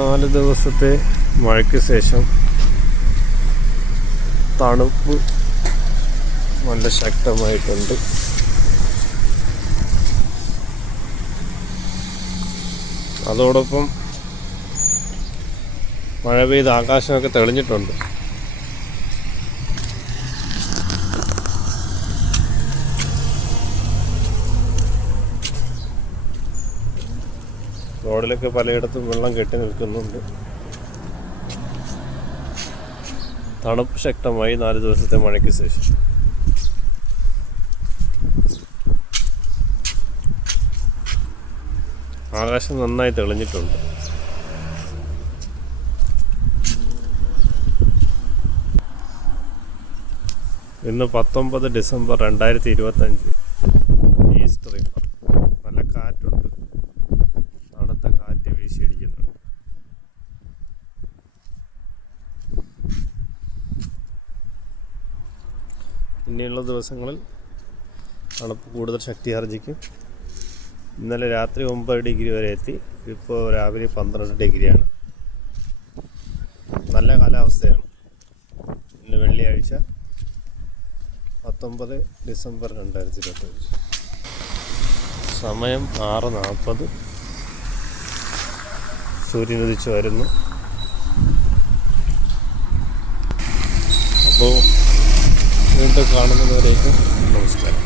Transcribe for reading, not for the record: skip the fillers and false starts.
4 ദിവസത്തെ മഴയ്ക്ക് ശേഷം തണുപ്പ് നല്ല ശക്തമായിട്ടുണ്ട്. അതോടൊപ്പം മഴ പെയ്ത് ആകാശമൊക്കെ തെളിഞ്ഞിട്ടുണ്ട്. റോഡിലൊക്കെ പലയിടത്തും വെള്ളം കെട്ടി നിൽക്കുന്നുണ്ട്. തണുപ്പ് ശക്തമായി 4 ദിവസത്തെ മഴയ്ക്ക് ശേഷം. ആകാശം നന്നായി തെളിഞ്ഞിട്ടുണ്ട്. ഇന്ന് 19 ഡിസംബർ 2025 ഈസ്റ്റർ. നല്ല കാറ്റുണ്ട്, തണുത്ത കാറ്റ് വീശിയടിക്കുന്നുണ്ട്. ഇനിയുള്ള ദിവസങ്ങളിൽ തണുപ്പ് കൂടുതൽ ശക്തിയാർജിക്കും. ഇന്നലെ രാത്രി 9 ഡിഗ്രി വരെ എത്തി. ഇപ്പോൾ രാവിലെ 12 ഡിഗ്രിയാണ്. നല്ല കാലാവസ്ഥയാണ്. ഇന്ന് വെള്ളിയാഴ്ച 19 ഡിസംബർ 2025. സമയം 6:40. സൂര്യൻ ഉദിച്ചു വരുന്നു. അപ്പോൾ വീണ്ടും കാണുന്നതുവരേക്കും നമസ്കാരം.